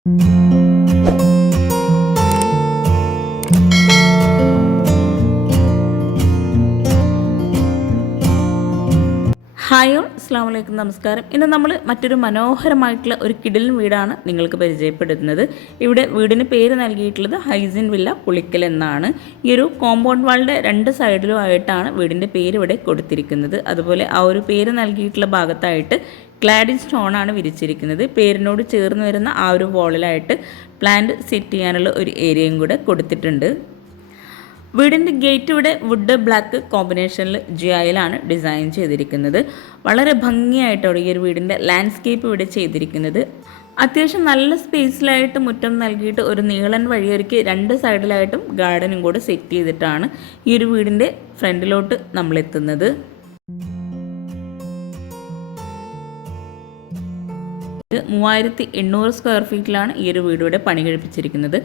Hi all, അസ്സാം വലൈക്കും, നമസ്കാരം. ഇന്ന് നമ്മൾ മറ്റൊരു മനോഹരമായിട്ടുള്ള ഒരു കിടിലൻ വീടാണ് നിങ്ങൾക്ക് പരിചയപ്പെടുത്തുന്നത്. ഇവിടെ വീടിന് പേര് നൽകിയിട്ടുള്ളത് ഹൈസിൻ വില്ല പുളിക്കൽ എന്നാണ്. ഈ ഒരു കോമ്പൗണ്ട് വാളിൻ്റെ രണ്ട് സൈഡിലുമായിട്ടാണ് വീടിൻ്റെ പേര് ഇവിടെ കൊടുത്തിരിക്കുന്നത്. അതുപോലെ ആ ഒരു പേര് നൽകിയിട്ടുള്ള ഭാഗത്തായിട്ട് ക്ലാഡിംഗ് സ്റ്റോണാണ് വിരിച്ചിരിക്കുന്നത്. പേരിനോട് ചേർന്ന് വരുന്ന ആ ഒരു വോളിലായിട്ട് പ്ലാന്റ് സെറ്റ് ചെയ്യാനുള്ള ഒരു ഏരിയയും കൂടെ കൊടുത്തിട്ടുണ്ട്. വീടിൻ്റെ ഗേറ്റ് ഇവിടെ വുഡ് ബ്ലാക്ക് കോമ്പിനേഷനിൽ ജിഐയിലാണ് ഡിസൈൻ ചെയ്തിരിക്കുന്നത്. വളരെ ഭംഗിയായിട്ടാണ് ഈ ഒരു വീടിൻ്റെ ലാൻഡ്സ്കേപ്പ് ഇവിടെ ചെയ്തിരിക്കുന്നത്. അത്യാവശ്യം നല്ല സ്പേസിലായിട്ട് മുറ്റം നൽകിയിട്ട് ഒരു നീളൻ വഴിയൊരുക്കി രണ്ട് സൈഡിലായിട്ടും ഗാർഡനും കൂടെ സെറ്റ് ചെയ്തിട്ടാണ് ഈ ഒരു വീടിൻ്റെ ഫ്രണ്ടിലോട്ട് നമ്മളെത്തുന്നത്. 3800 സ്ക്വയർ ഫീറ്റിലാണ് ഈ ഒരു വീട് ഇവിടെ പണി കഴിപ്പിച്ചിരിക്കുന്നത്.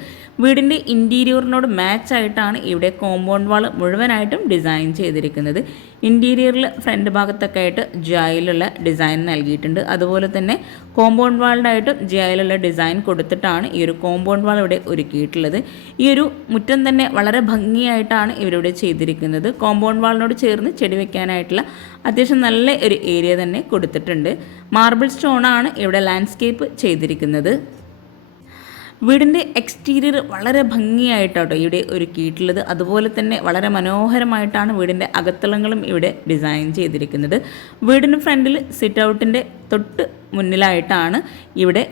വീടിൻ്റെ ഇൻറ്റീരിയറിനോട് മാച്ചായിട്ടാണ് ഇവിടെ കോമ്പൗണ്ട് വാൾ മുഴുവനായിട്ടും ഡിസൈൻ ചെയ്തിരിക്കുന്നത്. ഇൻറ്റീരിയറിൽ ഫ്രണ്ട് ഭാഗത്തൊക്കെ ആയിട്ട് ജിഐയിലുള്ള ഡിസൈൻ നൽകിയിട്ടുണ്ട്. അതുപോലെ തന്നെ കോമ്പൗണ്ട് വാളിനായിട്ടും ജിഐയിലുള്ള ഡിസൈൻ കൊടുത്തിട്ടാണ് ഈ ഒരു കോമ്പൗണ്ട് വാൾ ഇവിടെ ഒരുക്കിയിട്ടുള്ളത്. ഈ ഒരു മുറ്റം തന്നെ വളരെ ഭംഗിയായിട്ടാണ് ഇവരിവിടെ ചെയ്തിരിക്കുന്നത്. കോമ്പൗണ്ട് വാളിനോട് ചേർന്ന് ചെടി വെക്കാനായിട്ടുള്ള അത്യാവശ്യം നല്ല ഒരു ഏരിയ തന്നെ കൊടുത്തിട്ടുണ്ട്. മാർബിൾ സ്റ്റോണാണ് ഇവിടെ ലാൻഡ്സ്കേപ്പ് ചെയ്തിരിക്കുന്നത്. വീടിൻ്റെ എക്സ്റ്റീരിയർ വളരെ ഭംഗിയായിട്ടാട്ടോ ഇവിടെ ഒരുക്കിയിട്ടുള്ളത്. അതുപോലെ തന്നെ വളരെ മനോഹരമായിട്ടാണ് വീടിൻ്റെ അകത്തളങ്ങളും ഇവിടെ ഡിസൈൻ ചെയ്തിരിക്കുന്നത്. വീടിന് ഫ്രണ്ടിൽ സിറ്റ് ഔട്ടിൻ്റെ തൊട്ട് മുന്നിലായിട്ടാണ് ഇവിടെ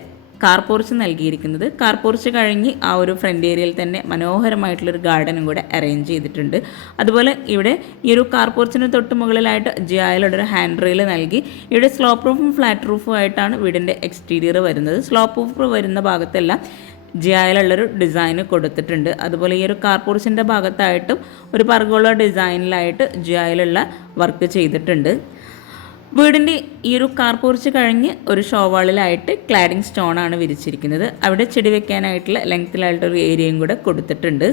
കാർ പോർച്ച് നൽകിയിരിക്കുന്നത്. കാർ പോർച്ച് കഴിഞ്ഞ് ആ ഒരു ഫ്രണ്ട് ഏരിയയിൽ തന്നെ മനോഹരമായിട്ടുള്ളൊരു ഗാർഡനും കൂടെ അറേഞ്ച് ചെയ്തിട്ടുണ്ട്. അതുപോലെ ഇവിടെ ഈ ഒരു കാർ പോർച്ചിന് തൊട്ട് മുകളിലായിട്ട് ജിഐയിലൊരു ഹാൻഡ് റെയിൽ നൽകി ഇവിടെ സ്ലോപ്പ് റൂഫും ഫ്ലാറ്റ് റൂഫും ആയിട്ടാണ് വീടിൻ്റെ എക്സ്റ്റീരിയർ വരുന്നത്. സ്ലോപ്പ് റൂഫ് വരുന്ന ഭാഗത്തെല്ലാം ജിഐയിലുള്ളൊരു ഡിസൈന് കൊടുത്തിട്ടുണ്ട്. അതുപോലെ ഈ ഒരു കാർ പോർച്ചിൻ്റെ ഭാഗത്തായിട്ടും ഒരു പർഗോള ഡിസൈനിലായിട്ട് ജിഐയിലുള്ള വർക്ക് ചെയ്തിട്ടുണ്ട്. വീടിൻ്റെ ഈ ഒരു കാർ പോർച്ച് കഴിഞ്ഞ് ഒരു ഷോവാളിലായിട്ട് ക്ലാഡിംഗ് സ്റ്റോണാണ് വിരിച്ചിരിക്കുന്നത്. അവിടെ ചെടി വെക്കാനായിട്ടുള്ള ലെങ്ത്തിലായിട്ടൊരു ഏരിയയും കൂടെ കൊടുത്തിട്ടുണ്ട്.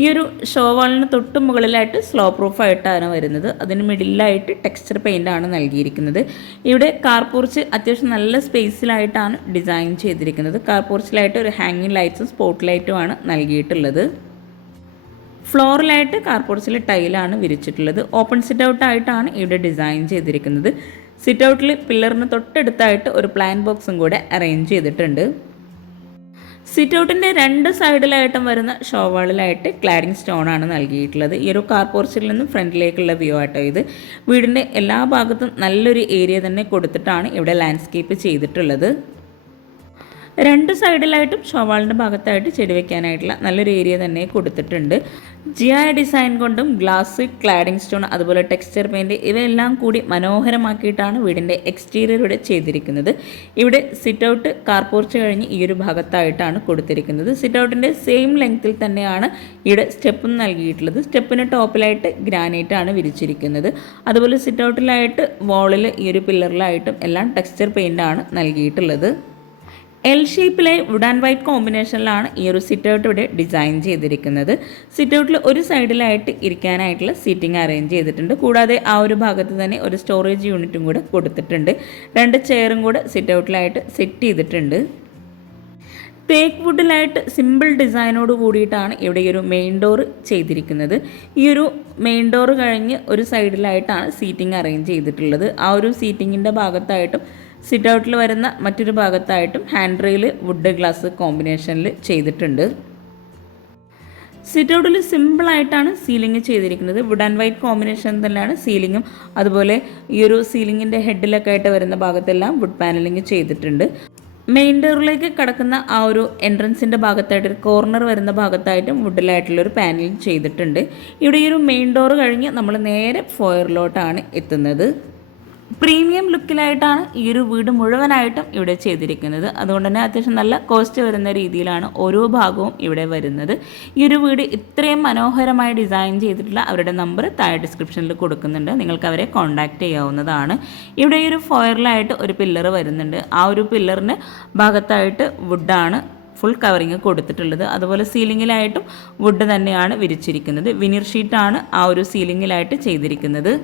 ഈ ഒരു ഷോവാളിന് തൊട്ട് മുകളിലായിട്ട് സ്ലോ പ്രൂഫായിട്ടാണ് വരുന്നത്. അതിന് മിഡിലായിട്ട് ടെക്സ്ചർ പെയിൻ്റാണ് നൽകിയിരിക്കുന്നത്. ഇവിടെ കാർ പോർച്ച് അത്യാവശ്യം നല്ല സ്പേസിലായിട്ടാണ് ഡിസൈൻ ചെയ്തിരിക്കുന്നത്. കാർ പോർച്ചിലായിട്ട് ഒരു ഹാങ്ങിങ് ലൈറ്റ്സും സ്പോട്ട് ലൈറ്റുമാണ് നൽകിയിട്ടുള്ളത്. ഫ്ലോറിലായിട്ട് കാർ പോർച്ചിൽ ടൈലാണ് വിരിച്ചിട്ടുള്ളത്. ഓപ്പൺ സിറ്റ് ഔട്ടായിട്ടാണ് ഇവിടെ ഡിസൈൻ ചെയ്തിരിക്കുന്നത്. സിറ്റ് ഔട്ടിൽ പില്ലറിന് തൊട്ടടുത്തായിട്ട് ഒരു പ്ലാൻ ബോക്സും കൂടെ അറേഞ്ച് ചെയ്തിട്ടുണ്ട്. സിറ്റ് ഔട്ടിൻ്റെ രണ്ട് സൈഡിലായിട്ടും വരുന്ന ഷോവാളിലായിട്ട് ക്ലാഡിംഗ് സ്റ്റോണാണ് നൽകിയിട്ടുള്ളത്. ഈ ഒരു കാർ പോർച്ചിൽ നിന്നും ഫ്രണ്ടിലേക്കുള്ള വ്യൂ ആട്ടോ ഇത്. വീടിൻ്റെ എല്ലാ ഭാഗത്തും നല്ലൊരു ഏരിയ തന്നെ കൊടുത്തിട്ടാണ് ഇവിടെ ലാൻഡ്സ്കേപ്പ് ചെയ്തിട്ടുള്ളത്. രണ്ട് സൈഡിലായിട്ടും ഷോവാളിൻ്റെ ഭാഗത്തായിട്ട് ചെടി വയ്ക്കാനായിട്ടുള്ള നല്ലൊരു ഏരിയ തന്നെ കൊടുത്തിട്ടുണ്ട്. ജിഐ ഡിസൈൻ കൊണ്ടും ഗ്ലാസ്, ക്ലാഡിംഗ് സ്റ്റോൺ, അതുപോലെ ടെക്സ്ചർ പെയിൻറ്റ് ഇവയെല്ലാം കൂടി മനോഹരമാക്കിയിട്ടാണ് വീടിൻ്റെ എക്സ്റ്റീരിയർ ഇവിടെ ചെയ്തിരിക്കുന്നത്. ഇവിടെ സിറ്റ് ഔട്ട് കാർ പോർച്ച് കഴിഞ്ഞ് ഈ ഒരു ഭാഗത്തായിട്ടാണ് കൊടുത്തിരിക്കുന്നത്. സിറ്റ് ഔട്ടിൻ്റെ സെയിം ലെങ്ത്തിൽ തന്നെയാണ് ഇവിടെ സ്റ്റെപ്പും നൽകിയിട്ടുള്ളത്. സ്റ്റെപ്പിന് ടോപ്പിലായിട്ട് ഗ്രാനൈറ്റാണ് വിരിച്ചിരിക്കുന്നത്. അതുപോലെ സിറ്റ് ഔട്ടിലായിട്ട് വാളിൽ ഈ ഒരു പില്ലറിലായിട്ടും എല്ലാം ടെക്സ്ചർ പെയിൻ്റാണ് നൽകിയിട്ടുള്ളത്. എൽ ഷേപ്പിലെ വുഡ് ആൻഡ് വൈറ്റ് കോമ്പിനേഷനിലാണ് ഈ ഒരു സിറ്റ് ഔട്ട് ഇവിടെ ഡിസൈൻ ചെയ്തിരിക്കുന്നത്. സിറ്റ് ഔട്ടിൽ ഒരു സൈഡിലായിട്ട് ഇരിക്കാനായിട്ടുള്ള സീറ്റിംഗ് അറേഞ്ച് ചെയ്തിട്ടുണ്ട്. കൂടാതെ ആ ഒരു ഭാഗത്ത് തന്നെ ഒരു സ്റ്റോറേജ് യൂണിറ്റും കൂടെ കൊടുത്തിട്ടുണ്ട്. രണ്ട് ചെയറും കൂടെ സിറ്റ് ഔട്ടിലായിട്ട് സെറ്റ് ചെയ്തിട്ടുണ്ട്. തേക്ക് വുഡിലായിട്ട് സിമ്പിൾ ഡിസൈനോട് കൂടിയിട്ടാണ് ഇവിടെ ഈ ഒരു മെയിൻ ഡോർ ചെയ്തിരിക്കുന്നത്. ഈ ഒരു മെയിൻ ഡോർ കഴിഞ്ഞ് ഒരു സൈഡിലായിട്ടാണ് സീറ്റിംഗ് അറേഞ്ച് ചെയ്തിട്ടുള്ളത്. ആ ഒരു സീറ്റിങ്ങിൻ്റെ ഭാഗത്തായിട്ടും സിറ്റ് ഔട്ടിൽ വരുന്ന മറ്റൊരു ഭാഗത്തായിട്ടും ഹാൻഡ് റെയിൽ വുഡ് ഗ്ലാസ് കോമ്പിനേഷനിൽ ചെയ്തിട്ടുണ്ട്. സിറ്റ് ഔട്ടിൽ സിമ്പിളായിട്ടാണ് സീലിംഗ് ചെയ്തിരിക്കുന്നത്. വുഡ് ആൻഡ് വൈറ്റ് കോമ്പിനേഷൻ തന്നെയാണ് സീലിങ്ങും. അതുപോലെ ഈ ഒരു സീലിങ്ങിൻ്റെ ഹെഡിലൊക്കെ ആയിട്ട് വരുന്ന ഭാഗത്തെല്ലാം വുഡ് പാനലിംഗ് ചെയ്തിട്ടുണ്ട്. മെയിൻ ഡോറിലേക്ക് കിടക്കുന്ന ആ ഒരു എൻട്രൻസിൻ്റെ ഭാഗത്തായിട്ട് ഒരു കോർണർ വരുന്ന ഭാഗത്തായിട്ടും വുഡിലായിട്ടുള്ളൊരു പാനലിംഗ് ചെയ്തിട്ടുണ്ട്. ഇവിടെ ഈ ഒരു മെയിൻ ഡോർ കഴിഞ്ഞ് നമ്മൾ നേരെ ഫോയറിലോട്ടാണ് എത്തുന്നത്. പ്രീമിയം ലുക്കിലായിട്ടാണ് ഈ ഒരു വീട് മുഴുവനായിട്ടും ഇവിടെ ചെയ്തിരിക്കുന്നത്. അതുകൊണ്ട് തന്നെ അത്യാവശ്യം നല്ല കോസ്റ്റ് വരുന്ന രീതിയിലാണ് ഓരോ ഭാഗവും ഇവിടെ വരുന്നത്. ഈ ഒരു വീട് ഇത്രയും മനോഹരമായി ഡിസൈൻ ചെയ്തിട്ടുള്ള അവരുടെ നമ്പർ താഴെ ഡിസ്ക്രിപ്ഷനിൽ കൊടുക്കുന്നുണ്ട്. നിങ്ങൾക്ക് അവരെ കോൺടാക്റ്റ് ചെയ്യാവുന്നതാണ്. ഇവിടെ ഈ ഒരു ഫോയറിലായിട്ട് ഒരു പില്ലർ വരുന്നുണ്ട്. ആ ഒരു പില്ലറിന് ഭാഗത്തായിട്ട് വുഡാണ് ഫുൾ കവറിങ് കൊടുത്തിട്ടുള്ളത്. അതുപോലെ സീലിങ്ങിലായിട്ടും വുഡ് തന്നെയാണ് വിരിച്ചിരിക്കുന്നത്. വിനീർ ഷീറ്റാണ് ആ ഒരു സീലിങ്ങിലായിട്ട് ചെയ്തിരിക്കുന്നത്.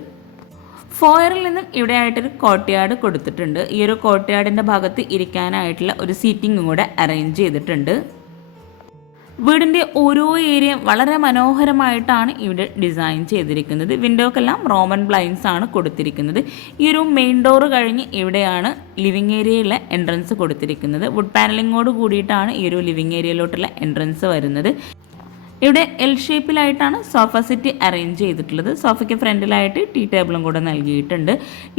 ഫോയറിൽ നിന്നും ഇവിടെ ആയിട്ടൊരു കോർട്ട്യാർഡ് കൊടുത്തിട്ടുണ്ട്. ഈ ഒരു കോർട്ട്യാർഡിൻ്റെ ഭാഗത്ത് ഇരിക്കാനായിട്ടുള്ള ഒരു സീറ്റിംഗും കൂടെ അറേഞ്ച് ചെയ്തിട്ടുണ്ട്. വീടിൻ്റെ ഓരോ ഏരിയയും വളരെ മനോഹരമായിട്ടാണ് ഇവിടെ ഡിസൈൻ ചെയ്തിരിക്കുന്നത്. വിൻഡോക്കെല്ലാം റോമൻ ബ്ലൈൻഡ്സ് ആണ് കൊടുത്തിരിക്കുന്നത്. ഈ ഒരു മെയിൻ ഡോറ് കഴിഞ്ഞ് ഇവിടെയാണ് ലിവിങ് ഏരിയയിലെ എൻട്രൻസ് കൊടുത്തിരിക്കുന്നത്. വുഡ് പാനലിങ്ങോട് കൂടിയിട്ടാണ് ഈ ഒരു ലിവിങ് ഏരിയയിലോട്ടുള്ള എൻട്രൻസ് വരുന്നത്. ഇവിടെ എൽ ഷേപ്പിലായിട്ടാണ് സോഫ സെറ്റ് അറേഞ്ച് ചെയ്തിട്ടുള്ളത്. സോഫയ്ക്ക് ഫ്രണ്ടിലായിട്ട് ടീ ടേബിളും കൂടെ നൽകിയിട്ടുണ്ട്.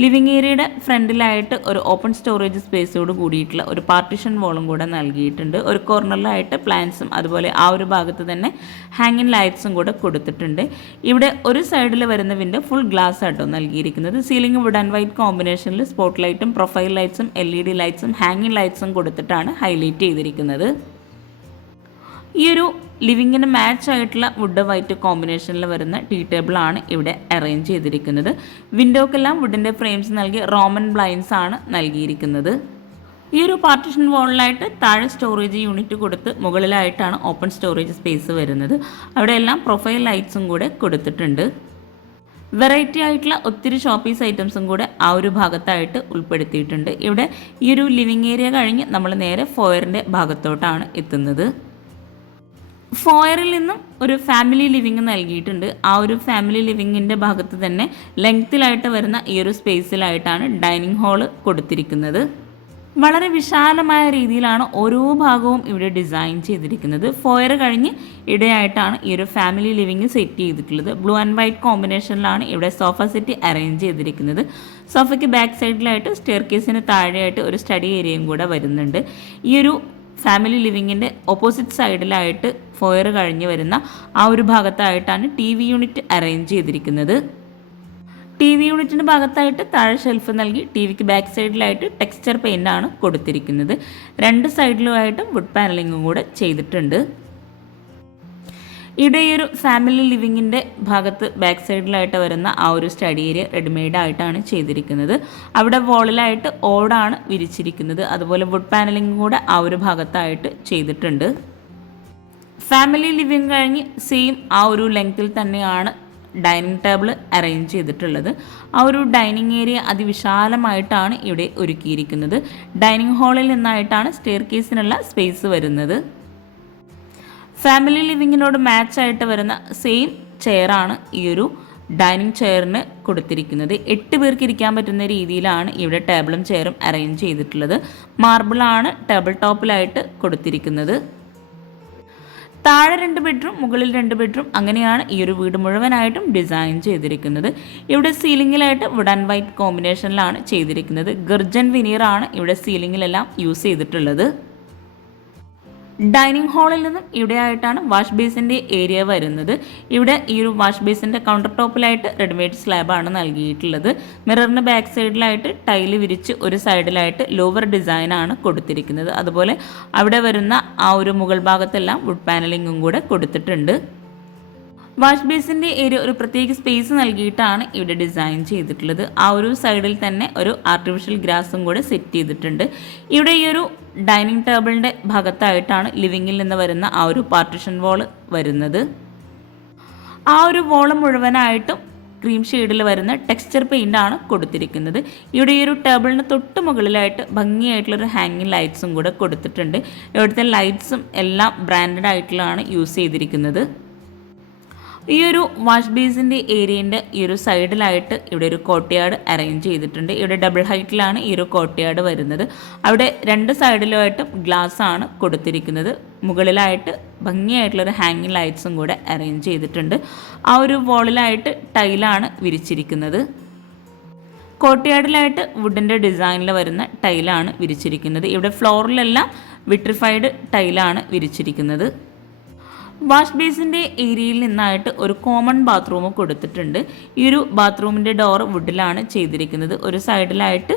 ലിവിങ് ഏരിയയുടെ ഫ്രണ്ടിലായിട്ട് ഒരു ഓപ്പൺ സ്റ്റോറേജ് സ്പേസോട് കൂടിയിട്ടുള്ള ഒരു പാർട്ടീഷൻ വാളും കൂടെ നൽകിയിട്ടുണ്ട്. ഒരു കോർണറിലായിട്ട് പ്ലാന്റ്സും അതുപോലെ ആ ഒരു ഭാഗത്ത് തന്നെ ഹാങ്ങിങ് ലൈറ്റ്സും കൂടെ കൊടുത്തിട്ടുണ്ട്. ഇവിടെ ഒരു സൈഡിൽ വരുന്ന വിൻഡോ ഫുൾ ഗ്ലാസ് ആട്ടോ നൽകിയിരിക്കുന്നത്. സീലിംഗ് വുഡ് ആൻഡ് വൈറ്റ് കോമ്പിനേഷനിൽ സ്പോട്ട് ലൈറ്റും പ്രൊഫൈൽ ലൈറ്റ്സും LED ലൈറ്റ്സും ഹാങ്ങിങ് ലൈറ്റ്സും കൊടുത്തിട്ടാണ് ഹൈലൈറ്റ് ചെയ്തിരിക്കുന്നത്. ഈ ഒരു ലിവിങ്ങിന് മാച്ച് ആയിട്ടുള്ള വുഡ് വൈറ്റ് കോമ്പിനേഷനിൽ വരുന്ന ടീ ടേബിളാണ് ഇവിടെ അറേഞ്ച് ചെയ്തിരിക്കുന്നത്. വിൻഡോക്കെല്ലാം വുഡിൻ്റെ ഫ്രെയിംസ് നൽകി റോമൻ ബ്ലൈൻഡ്സ് ആണ് നൽകിയിരിക്കുന്നത്. ഈ ഒരു പാർട്ടീഷൻ വാളിലായിട്ട് താഴെ സ്റ്റോറേജ് യൂണിറ്റ് കൊടുത്ത് മുകളിലായിട്ടാണ് ഓപ്പൺ സ്റ്റോറേജ് സ്പേസ് വരുന്നത്. അവിടെയെല്ലാം പ്രൊഫൈൽ ലൈറ്റ്സും കൂടെ കൊടുത്തിട്ടുണ്ട്. വെറൈറ്റി ആയിട്ടുള്ള ഒത്തിരി ഷോപ്പീസ് ഐറ്റംസും കൂടെ ആ ഒരു ഭാഗത്തായിട്ട് ഉൾപ്പെടുത്തിയിട്ടുണ്ട്. ഇവിടെ ഈ ഒരു ലിവിങ് ഏരിയ കഴിഞ്ഞ് നമ്മൾ നേരെ ഫോയറിൻ്റെ ഭാഗത്തോട്ടാണ് എത്തുന്നത്. ഫോയറിൽ നിന്നും ഒരു ഫാമിലി ലിവിങ് നൽകിയിട്ടുണ്ട്. ആ ഒരു ഫാമിലി ലിവിങ്ങിൻ്റെ ഭാഗത്ത് തന്നെ ലെങ്ത്തിലായിട്ട് വരുന്ന ഈ ഒരു സ്പേസിലായിട്ടാണ് ഡൈനിങ് ഹാള് കൊടുത്തിരിക്കുന്നത്. വളരെ വിശാലമായ രീതിയിലാണ് ഓരോ ഭാഗവും ഇവിടെ ഡിസൈൻ ചെയ്തിരിക്കുന്നത്. ഫോയർ കഴിഞ്ഞ് ഇടയായിട്ടാണ് ഈ ഒരു ഫാമിലി ലിവിങ് സെറ്റ് ചെയ്തിട്ടുള്ളത്. ബ്ലൂ ആൻഡ് വൈറ്റ് കോമ്പിനേഷനിലാണ് ഇവിടെ സോഫ സെറ്റ് അറേഞ്ച് ചെയ്തിരിക്കുന്നത്. സോഫയ്ക്ക് ബാക്ക് സൈഡിലായിട്ട് സ്റ്റെയർ കേസിന് താഴെയായിട്ട് ഒരു സ്റ്റഡി ഏരിയയും കൂടെ വരുന്നുണ്ട്. ഈ ഒരു ഫാമിലി ലിവിങ്ങിൻ്റെ ഓപ്പോസിറ്റ് സൈഡിലായിട്ട് ഫോയർ കഴിഞ്ഞ് വരുന്ന ആ ഒരു ഭാഗത്തായിട്ടാണ് TV യൂണിറ്റ് അറേഞ്ച് ചെയ്തിരിക്കുന്നത്. TV യൂണിറ്റിൻ്റെ ഭാഗത്തായിട്ട് താഴെ ഷെൽഫ് നൽകി TVക്ക് ബാക്ക് സൈഡിലായിട്ട് ടെക്സ്ചർ പെയിൻ്റാണ് കൊടുത്തിരിക്കുന്നത്. രണ്ട് സൈഡിലുമായിട്ടും വുഡ് പാനലിങ്ങും കൂടെ ചെയ്തിട്ടുണ്ട്. ഇവിടെ ഈ ഒരു ഫാമിലി ലിവിങ്ങിൻ്റെ ഭാഗത്ത് ബാക്ക് സൈഡിലായിട്ട് വരുന്ന ആ ഒരു സ്റ്റഡി ഏരിയ റെഡിമെയ്ഡ് ആയിട്ടാണ് ചെയ്തിരിക്കുന്നത്. അവിടെ വോളിലായിട്ട് ഓടാണ് വിരിച്ചിരിക്കുന്നത്. അതുപോലെ വുഡ് പാനലിംഗ് കൂടെ ആ ഒരു ഭാഗത്തായിട്ട് ചെയ്തിട്ടുണ്ട്. ഫാമിലി ലിവിങ് കഴിഞ്ഞ് സെയിം ആ ഒരു ലെങ്ത്തിൽ തന്നെയാണ് ഡൈനിങ് ടേബിൾ അറേഞ്ച് ചെയ്തിട്ടുള്ളത്. ആ ഒരു ഡൈനിങ് ഏരിയ അതിവിശാലമായിട്ടാണ് ഇവിടെ ഒരുക്കിയിരിക്കുന്നത്. ഡൈനിങ് ഹാളിൽ നിന്നായിട്ടാണ് സ്റ്റെയർ കേസിനുള്ള സ്പേസ് വരുന്നത്. ഫാമിലി ലിവിങ്ങിനോട് മാച്ചായിട്ട് വരുന്ന സെയിം ചെയറാണ് ഈ ഒരു ഡൈനിങ് ചെയറിന് കൊടുത്തിരിക്കുന്നത്. 8 പേർക്ക് ഇരിക്കാൻ പറ്റുന്ന രീതിയിലാണ് ഇവിടെ ടേബിളും ചെയറും അറേഞ്ച് ചെയ്തിട്ടുള്ളത്. മാർബിളാണ് ടേബിൾ ടോപ്പിലായിട്ട് കൊടുത്തിരിക്കുന്നത്. താഴെ 2 ബെഡ്റൂം, മുകളിൽ 2 ബെഡ്റൂം, അങ്ങനെയാണ് ഈ ഒരു വീട് മുഴുവനായിട്ടും ഡിസൈൻ ചെയ്തിരിക്കുന്നത്. ഇവിടെ സീലിങ്ങിലായിട്ട് വുഡ് ആൻഡ് വൈറ്റ് കോമ്പിനേഷനിലാണ് ചെയ്തിരിക്കുന്നത്. ഗർജൻ വിനീറാണ് ഇവിടെ സീലിങ്ങിലെല്ലാം യൂസ് ചെയ്തിട്ടുള്ളത്. ഡൈനിങ് ഹാളിൽ നിന്നും ഇവിടെയായിട്ടാണ് വാഷ് ബേസിൻ്റെ ഏരിയ വരുന്നത്. ഇവിടെ ഈ ഒരു വാഷ് ബേസിൻ്റെ കൗണ്ടർ ടോപ്പിലായിട്ട് റെഡിമെയ്ഡ് സ്ലാബാണ് നൽകിയിട്ടുള്ളത്. മിററിന് ബാക്ക് സൈഡിലായിട്ട് ടൈല് വിരിച്ച് ഒരു സൈഡിലായിട്ട് ലോവർ ഡിസൈനാണ് കൊടുത്തിരിക്കുന്നത്. അതുപോലെ അവിടെ വരുന്ന ആ ഒരു മുകൾ ഭാഗത്തെല്ലാം വുഡ് പാനലിങ്ങും കൂടെ കൊടുത്തിട്ടുണ്ട്. വാഷ് ബേസിൻ്റെ ഏരിയ ഒരു പ്രത്യേക സ്പേസ് നൽകിയിട്ടാണ് ഇവിടെ ഡിസൈൻ ചെയ്തിട്ടുള്ളത്. ആ ഒരു സൈഡിൽ തന്നെ ഒരു ആർട്ടിഫിഷ്യൽ ഗ്രാസും കൂടെ സെറ്റ് ചെയ്തിട്ടുണ്ട്. ഇവിടെ ഈ ഒരു ഡൈനിങ് ടേബിളിൻ്റെ ഭാഗത്തായിട്ടാണ് ലിവിങ്ങിൽ നിന്ന് വരുന്ന ആ ഒരു പാർട്ടിഷൻ വാള് വരുന്നത്. ആ ഒരു വാള് മുഴുവനായിട്ടും ക്രീം ഷെയ്ഡിൽ വരുന്ന ടെക്സ്ചർ പെയിൻ്റാണ് കൊടുത്തിരിക്കുന്നത്. ഇവിടെ ഈ ഒരു ടേബിളിന് തൊട്ട് മുകളിലായിട്ട് ഭംഗിയായിട്ടുള്ളൊരു ഹാങ്ങിങ് ലൈറ്റ്സും കൂടെ കൊടുത്തിട്ടുണ്ട്. ഇവിടുത്തെ ലൈറ്റ്സും എല്ലാം ബ്രാൻഡഡ് ആയിട്ടുള്ളതാണ് യൂസ് ചെയ്തിരിക്കുന്നത്. ഈ ഒരു വാഷ് ബേസിൻ്റെ ഏരിയൻ്റെ ഈ ഒരു സൈഡിലായിട്ട് ഇവിടെ ഒരു കോർട്ട്യാർഡ് അറേഞ്ച് ചെയ്തിട്ടുണ്ട്. ഇവിടെ ഡബിൾ ഹൈറ്റിലാണ് ഈ ഒരു കോർട്ട്യാർഡ് വരുന്നത്. അവിടെ 2 സൈഡിലുമായിട്ടും ഗ്ലാസ് ആണ് കൊടുത്തിരിക്കുന്നത്. മുകളിലായിട്ട് ഭംഗിയായിട്ടുള്ളൊരു ഹാങ്ങിങ് ലൈറ്റ്സും കൂടെ അറേഞ്ച് ചെയ്തിട്ടുണ്ട്. ആ ഒരു വോളിലായിട്ട് ടൈലാണ് വിരിച്ചിരിക്കുന്നത്. കോർട്ട്യാർഡിലായിട്ട് വുഡിൻ്റെ ഡിസൈനിൽ വരുന്ന ടൈലാണ് വിരിച്ചിരിക്കുന്നത്. ഇവിടെ ഫ്ലോറിലെല്ലാം വിട്രിഫൈഡ് ടൈലാണ് വിരിച്ചിരിക്കുന്നത്. വാഷ് ബേസിൻ്റെ ഏരിയയിൽ നിന്നായിട്ട് ഒരു കോമൺ ബാത്റൂം കൊടുത്തിട്ടുണ്ട്. ഈ ഒരു ബാത്റൂമിൻ്റെ ഡോർ വുഡിലാണ് ചെയ്തിരിക്കുന്നത്. ഒരു സൈഡിലായിട്ട്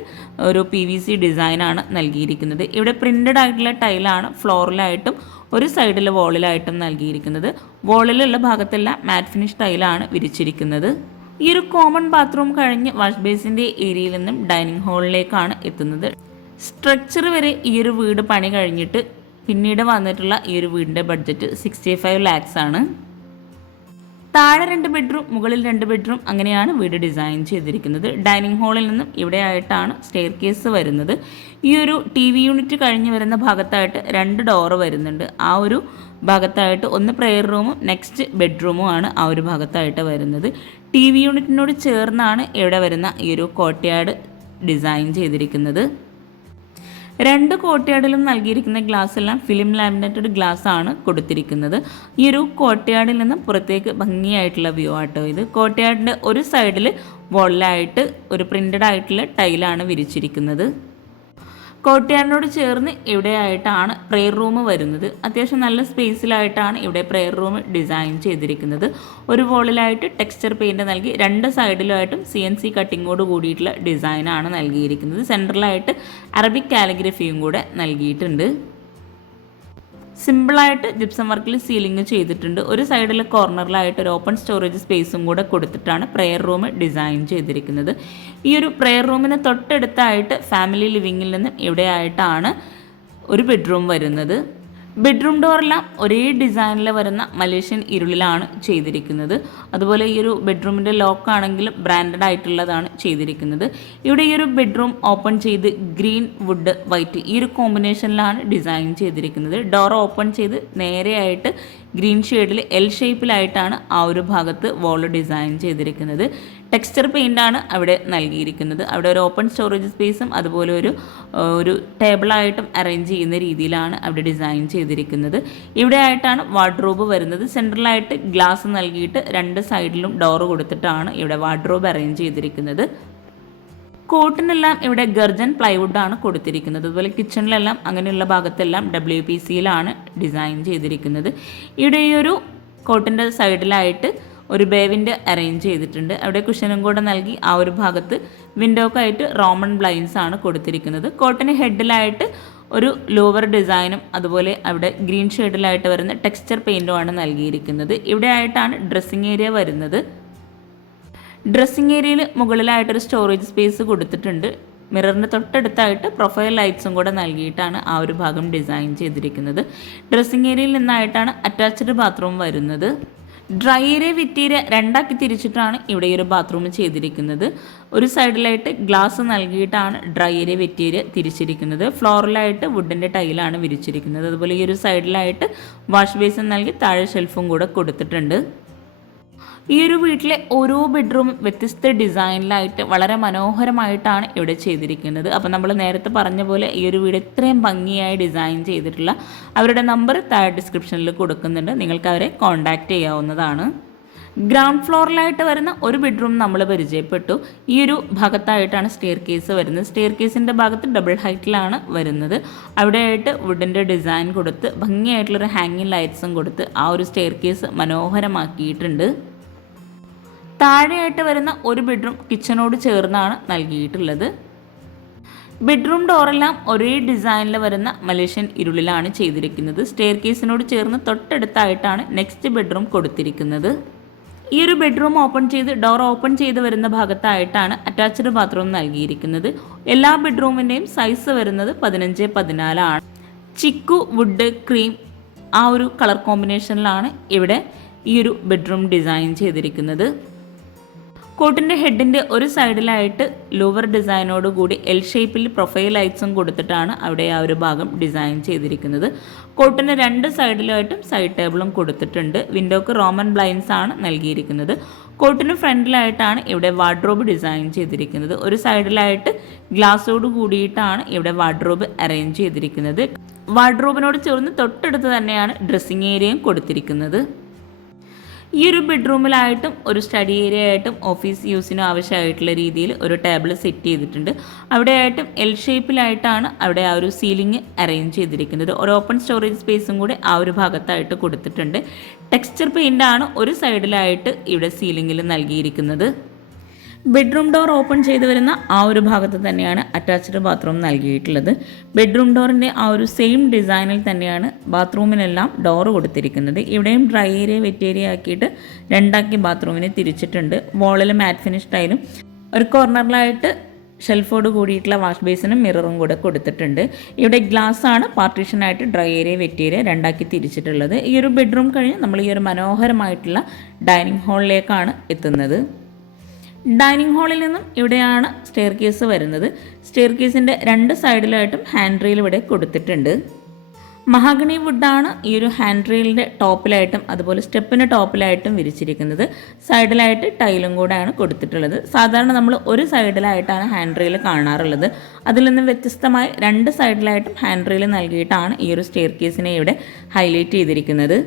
ഒരു PVC ഡിസൈനാണ് നൽകിയിരിക്കുന്നത്. ഇവിടെ പ്രിൻ്റഡ് ആയിട്ടുള്ള ടൈലാണ് ഫ്ലോറിലായിട്ടും ഒരു സൈഡിൽ വോളിലായിട്ടും നൽകിയിരിക്കുന്നത്. വോളിലുള്ള ഭാഗത്തെല്ലാം മാറ്റ് ഫിനിഷ് ടൈലാണ് വിരിച്ചിരിക്കുന്നത്. ഈ ഒരു കോമൺ ബാത്റൂം കഴിഞ്ഞ് വാഷ് ബേസിൻ്റെ ഏരിയയിൽ നിന്നും ഡൈനിങ് ഹാളിലേക്കാണ് എത്തുന്നത്. സ്ട്രക്ചർ വരെ ഈ ഒരു വീട് പണി കഴിഞ്ഞിട്ട് പിന്നീട് വന്നിട്ടുള്ള ഈ ഒരു വീടിൻ്റെ ബഡ്ജറ്റ് 65 lakhs ആണ്. താഴെ 2 ബെഡ്റൂം, മുകളിൽ 2 ബെഡ്റൂം, അങ്ങനെയാണ് വീട് ഡിസൈൻ ചെയ്തിരിക്കുന്നത്. ഡൈനിങ് ഹാളിൽ നിന്നും ഇവിടെ ആയിട്ടാണ് സ്റ്റെയർ കേസ് വരുന്നത്. ഈ ഒരു TV യൂണിറ്റ് കഴിഞ്ഞ് വരുന്ന ഭാഗത്തായിട്ട് 2 ഡോറ് വരുന്നുണ്ട്. ആ ഒരു ഭാഗത്തായിട്ട് ഒന്ന് പ്രെയർ റൂമും നെക്സ്റ്റ് ബെഡ്റൂമും ആണ് ആ ഒരു ഭാഗത്തായിട്ട് വരുന്നത്. TV യൂണിറ്റിനോട് ചേർന്നാണ് ഇവിടെ വരുന്ന ഈ ഒരു കോർട്ട്യാർഡ് ഡിസൈൻ ചെയ്തിരിക്കുന്നത്. 2 കോർട്ട്യാർഡിലും നൽകിയിരിക്കുന്ന ഗ്ലാസ് എല്ലാം ഫിലിം ലാമിനേറ്റഡ് ഗ്ലാസ് ആണ് കൊടുത്തിരിക്കുന്നത്. ഈ ഒരു കോർട്ട്യാർഡിൽ നിന്ന് പുറത്തേക്ക് ഭംഗിയായിട്ടുള്ള വ്യൂ ആട്ടോ ഇത്. കോർട്ട്യാർഡിൻ്റെ ഒരു സൈഡിൽ വോളിലായിട്ട് ഒരു പ്രിൻ്റഡ് ആയിട്ടുള്ള ടൈലാണ് വിരിച്ചിരിക്കുന്നത്. കോർട്ട്യാർഡിനോട് ചേർന്ന് ഇവിടെയായിട്ടാണ് പ്രെയർ റൂം വരുന്നത്. അത്യാവശ്യം നല്ല സ്പേസിലായിട്ടാണ് ഇവിടെ പ്രെയർ റൂം ഡിസൈൻ ചെയ്തിരിക്കുന്നത്. ഒരു വോളിലായിട്ട് ടെക്സ്ചർ പെയിൻറ് നൽകി 2 സൈഡിലുമായിട്ടും CNC കട്ടിങ്ങോട് കൂടിയിട്ടുള്ള ഡിസൈനാണ് നൽകിയിരിക്കുന്നത്. സെൻട്രലായിട്ട് അറബിക് കാലിഗ്രഫിയും കൂടെ നൽകിയിട്ടുണ്ട്. സിമ്പിളായിട്ട് ജിപ്സം വർക്കിൽ സീലിംഗ് ചെയ്തിട്ടുണ്ട്. ഒരു സൈഡിലെ കോർണറിലായിട്ട് ഒരു ഓപ്പൺ സ്റ്റോറേജ് സ്പേസും കൂടെ കൊടുത്തിട്ടാണ് പ്രെയർ റൂം ഡിസൈൻ ചെയ്തിരിക്കുന്നത്. ഈ ഒരു പ്രെയർ റൂമിന് തൊട്ടടുത്തായിട്ട് ഫാമിലി ലിവിങ്ങിൽ നിന്ന് ഇവിടെയായിട്ടാണ് ഒരു ബെഡ്റൂം വരുന്നത്. ബെഡ്റൂം ഡോറെല്ലാം ഒരേ ഡിസൈനിൽ വരുന്ന മലേഷ്യൻ ഇരുളിലാണ് ചെയ്തിരിക്കുന്നത്. അതുപോലെ ഈ ഒരു ബെഡ്റൂമിൻ്റെ ലോക്കാണെങ്കിലും ബ്രാൻഡഡ് ആയിട്ടുള്ളതാണ് ചെയ്തിരിക്കുന്നത്. ഇവിടെ ഈ ഒരു ബെഡ്റൂം ഓപ്പൺ ചെയ്ത് ഗ്രീൻ വുഡ് വൈറ്റ് ഈ ഒരു കോമ്പിനേഷനിലാണ് ഡിസൈൻ ചെയ്തിരിക്കുന്നത്. ഡോർ ഓപ്പൺ ചെയ്ത് നേരെയായിട്ട് ഗ്രീൻ ഷെയ്ഡിൽ L ഷേപ്പിലായിട്ടാണ് ആ ഒരു ഭാഗത്ത് വോള് ഡിസൈൻ ചെയ്തിരിക്കുന്നത്. ടെക്സ്ചർ പെയിൻ്റാണ് അവിടെ നൽകിയിരിക്കുന്നത്. അവിടെ ഒരു ഓപ്പൺ സ്റ്റോറേജ് സ്പേസും അതുപോലെ ഒരു ടേബിളായിട്ടും അറേഞ്ച് ചെയ്യുന്ന രീതിയിലാണ് അവിടെ ഡിസൈൻ ചെയ്തിരിക്കുന്നത്. ഇവിടെ ആയിട്ടാണ് വാർഡ്രോബ് വരുന്നത്. സെൻട്രലായിട്ട് ഗ്ലാസ് നൽകിയിട്ട് 2 സൈഡിലും ഡോറ് കൊടുത്തിട്ടാണ് ഇവിടെ വാർഡ്രോബ് അറേഞ്ച് ചെയ്തിരിക്കുന്നത്. കോട്ടിനെല്ലാം ഇവിടെ ഗർജൻ പ്ലൈവുഡാണ് കൊടുത്തിരിക്കുന്നത്. അതുപോലെ കിച്ചണിലെല്ലാം അങ്ങനെയുള്ള ഭാഗത്തെല്ലാം WPCയിലാണ് ഡിസൈൻ ചെയ്തിരിക്കുന്നത്. ഇവിടെ ഈ ഒരു കോട്ടിൻ്റെ സൈഡിലായിട്ട് ഒരു ബേവിൻ്റെ അറേഞ്ച് ചെയ്തിട്ടുണ്ട്. അവിടെ കുഷനും കൂടെ നൽകി ആ ഒരു ഭാഗത്ത് വിൻഡോക്കായിട്ട് റോമൻ ബ്ലൈൻസ് ആണ് കൊടുത്തിരിക്കുന്നത്. കോട്ടിന് ഹെഡിലായിട്ട് ഒരു ലോവർ ഡിസൈനും അതുപോലെ അവിടെ ഗ്രീൻ ഷെയ്ഡിലായിട്ട് വരുന്ന ടെക്സ്ചർ പെയിൻറ്റുമാണ് നൽകിയിരിക്കുന്നത്. ഇവിടെ ആയിട്ടാണ് ഡ്രസ്സിങ് ഏരിയ വരുന്നത്. ഡ്രസ്സിങ് ഏരിയയിൽ മുകളിലായിട്ടൊരു സ്റ്റോറേജ് സ്പേസ് കൊടുത്തിട്ടുണ്ട്. മിററിന് തൊട്ടടുത്തായിട്ട് പ്രൊഫൈൽ ലൈറ്റ്സും കൂടെ നൽകിയിട്ടാണ് ആ ഒരു ഭാഗം ഡിസൈൻ ചെയ്തിരിക്കുന്നത്. ഡ്രസ്സിങ് ഏരിയയിൽ നിന്നായിട്ടാണ് അറ്റാച്ച്ഡ് ബാത്റൂം വരുന്നത്. ഡ്രൈ ഏരിയ വെറ്റ് ഏരിയ 2ആക്കി തിരിച്ചിട്ടാണ് ഇവിടെ ഈ ഒരു ബാത്റൂം ചെയ്തിരിക്കുന്നത്. ഒരു സൈഡിലായിട്ട് ഗ്ലാസ് നൽകിയിട്ടാണ് ഡ്രൈ ഏരിയ വെറ്റ് ഏരിയ തിരിച്ചിരിക്കുന്നത്. ഫ്ലോറിലായിട്ട് വുഡിൻ്റെ ടൈലാണ് വിരിച്ചിരിക്കുന്നത്. അതുപോലെ ഈ ഒരു സൈഡിലായിട്ട് വാഷ് ബേസിൻ നൽകി താഴെ ഷെൽഫും കൂടെ കൊടുത്തിട്ടുണ്ട്. ഈ ഒരു വീട്ടിലെ ഓരോ ബെഡ്റൂമും വ്യത്യസ്ത ഡിസൈനിലായിട്ട് വളരെ മനോഹരമായിട്ടാണ് ഇവിടെ ചെയ്തിരിക്കുന്നത്. അപ്പോൾ നമ്മൾ നേരത്തെ പറഞ്ഞ പോലെ ഈ ഒരു വീട് ഇത്രയും ഭംഗിയായി ഡിസൈൻ ചെയ്തിട്ടുള്ള അവരുടെ നമ്പർ താഴെ ഡിസ്ക്രിപ്ഷനിൽ കൊടുക്കുന്നുണ്ട്. നിങ്ങൾക്ക് അവരെ കോൺടാക്റ്റ് ചെയ്യാവുന്നതാണ്. ഗ്രൗണ്ട് ഫ്ലോറിലായിട്ട് വരുന്ന ഒരു ബെഡ്റൂം നമ്മൾ പരിചയപ്പെട്ടു. ഈ ഒരു ഭാഗത്തായിട്ടാണ് സ്റ്റെയർ കേസ് വരുന്നത്. സ്റ്റെയർ കേസിൻ്റെ ഭാഗത്ത് ഡബിൾ ഹൈറ്റിലാണ് വരുന്നത്. അവിടെയായിട്ട് വുഡിൻ്റെ ഡിസൈൻ കൊടുത്ത് ഭംഗിയായിട്ടുള്ളൊരു ഹാങ്ങിങ് ലൈറ്റ്സും കൊടുത്ത് ആ ഒരു സ്റ്റെയർ കേസ് മനോഹരമാക്കിയിട്ടുണ്ട്. താഴെയായിട്ട് വരുന്ന ഒരു ബെഡ്റൂം കിച്ചണോട് ചേർന്നാണ് നൽകിയിട്ടുള്ളത്. ബെഡ്റൂം ഡോറെല്ലാം ഒരേ ഡിസൈനിൽ വരുന്ന മലേഷ്യൻ ഇരുളിലാണ് ചെയ്തിരിക്കുന്നത്. സ്റ്റെയർ കേസിനോട് ചേർന്ന് തൊട്ടടുത്തായിട്ടാണ് നെക്സ്റ്റ് ബെഡ്റൂം കൊടുത്തിരിക്കുന്നത്. ഈ ഒരു ബെഡ്റൂം ഓപ്പൺ ചെയ്ത് ഡോർ ഓപ്പൺ ചെയ്ത് വരുന്ന ഭാഗത്തായിട്ടാണ് അറ്റാച്ച്ഡ് ബാത്റൂം നൽകിയിരിക്കുന്നത്. എല്ലാ ബെഡ്റൂമിൻ്റെയും സൈസ് വരുന്നത് 15x14 ആണ്. ചിക്കു വുഡ് ക്രീം ആ ഒരു കളർ കോമ്പിനേഷനിലാണ് ഇവിടെ ഈ ഒരു ബെഡ്റൂം ഡിസൈൻ ചെയ്തിരിക്കുന്നത്. കോട്ടിൻ്റെ ഹെഡിൻ്റെ ഒരു സൈഡിലായിട്ട് ലോവർ ഡിസൈനോട് കൂടി L ഷേപ്പിൽ പ്രൊഫൈൽ ലൈറ്റ്സും കൊടുത്തിട്ടാണ് അവിടെ ആ ഒരു ഭാഗം ഡിസൈൻ ചെയ്തിരിക്കുന്നത്. കോട്ടിന് 2 സൈഡിലായിട്ടും സൈഡ് ടേബിളും കൊടുത്തിട്ടുണ്ട്. വിൻഡോക്ക് റോമൻ ബ്ലൈൻസ് ആണ് നൽകിയിരിക്കുന്നത്. കോട്ടിന് ഫ്രണ്ടിലായിട്ടാണ് ഇവിടെ വാർഡ്രോബ് ഡിസൈൻ ചെയ്തിരിക്കുന്നത്. ഒരു സൈഡിലായിട്ട് ഗ്ലാസോട് കൂടിയിട്ടാണ് ഇവിടെ വാർഡ്രോബ് അറേഞ്ച് ചെയ്തിരിക്കുന്നത്. വാർഡ്രോബിനോട് ചേർന്ന് തൊട്ടടുത്ത് തന്നെയാണ് ഡ്രസ്സിങ് ഏരിയയും കൊടുത്തിരിക്കുന്നത്. ഈ ഒരു ബെഡ്റൂമിലായിട്ടും ഒരു സ്റ്റഡി ഏരിയ ആയിട്ടും ഓഫീസ് യൂസിനും ആവശ്യമായിട്ടുള്ള രീതിയിൽ ഒരു ടേബിൾ സെറ്റ് ചെയ്തിട്ടുണ്ട്. അവിടെയായിട്ടും L ഷേപ്പിലായിട്ടാണ് അവിടെ ആ ഒരു സീലിംഗ് അറേഞ്ച് ചെയ്തിരിക്കുന്നത്. ഒരു ഓപ്പൺ സ്റ്റോറേജ് സ്പേസും കൂടി ആ ഒരു ഭാഗത്തായിട്ട് കൊടുത്തിട്ടുണ്ട്. ടെക്സ്ചർ പെയിൻ്റാണ് ഒരു സൈഡിലായിട്ട് ഇവിടെ സീലിംഗിൽ നൽകിയിരിക്കുന്നത്. ബെഡ്റൂം ഡോർ ഓപ്പൺ ചെയ്ത് വരുന്ന ആ ഒരു ഭാഗത്ത് തന്നെയാണ് അറ്റാച്ച്ഡ് ബാത്റൂം നൽകിയിട്ടുള്ളത്. ബെഡ്റൂം ഡോറിൻ്റെ ആ ഒരു സെയിം ഡിസൈനിൽ തന്നെയാണ് ബാത്റൂമിനെല്ലാം ഡോറ് കൊടുത്തിരിക്കുന്നത്. ഇവിടെയും ഡ്രൈ ഏരിയ വെറ്റ് ഏരിയ ആക്കിയിട്ട് 2ആക്കി ബാത്റൂമിനെ തിരിച്ചിട്ടുണ്ട്. വോളിൽ മാറ്റ് ഫിനിഷ് ടൈലും ഒരു കോർണറിലായിട്ട് ഷെൽഫോട് കൂടിയിട്ടുള്ള വാഷ് ബേസിനും മിററും കൂടെ കൊടുത്തിട്ടുണ്ട്. ഇവിടെ ഗ്ലാസ് ആണ് പാർട്ടീഷനായിട്ട് ഡ്രൈ ഏരിയ വെറ്റ് ഏരിയ രണ്ടാക്കി തിരിച്ചിട്ടുള്ളത്. ഈ ഒരു ബെഡ്റൂം കഴിഞ്ഞ് നമ്മൾ ഈ ഒരു മനോഹരമായിട്ടുള്ള ഡൈനിങ് ഹാളിലേക്കാണ് എത്തുന്നത്. ഡൈനിങ് ഹാളിൽ നിന്നും ഇവിടെയാണ് സ്റ്റെയർ കേസ് വരുന്നത്. സ്റ്റെയർ കേസിൻ്റെ രണ്ട് സൈഡിലായിട്ടും ഹാൻഡ് റെയിൽ ഇവിടെ കൊടുത്തിട്ടുണ്ട്. മഹാഗണി വുഡാണ് ഈ ഒരു ഹാൻഡ് റെയിലിൻ്റെ ടോപ്പിലായിട്ടും അതുപോലെ സ്റ്റെപ്പിൻ്റെ ടോപ്പിലായിട്ടും വിരിച്ചിരിക്കുന്നത്. സൈഡിലായിട്ട് ടൈലും കൂടെയാണ് കൊടുത്തിട്ടുള്ളത്. സാധാരണ നമ്മൾ ഒരു സൈഡിലായിട്ടാണ് ഹാൻഡ് റെയിൽ കാണാറുള്ളത്. അതിൽ നിന്നും വ്യത്യസ്തമായി രണ്ട് സൈഡിലായിട്ടും ഹാൻഡ് റെയിൽ നൽകിയിട്ടാണ് ഈ ഒരു സ്റ്റെയർ കേസിനെ ഇവിടെ ഹൈലൈറ്റ് ചെയ്തിരിക്കുന്നത്.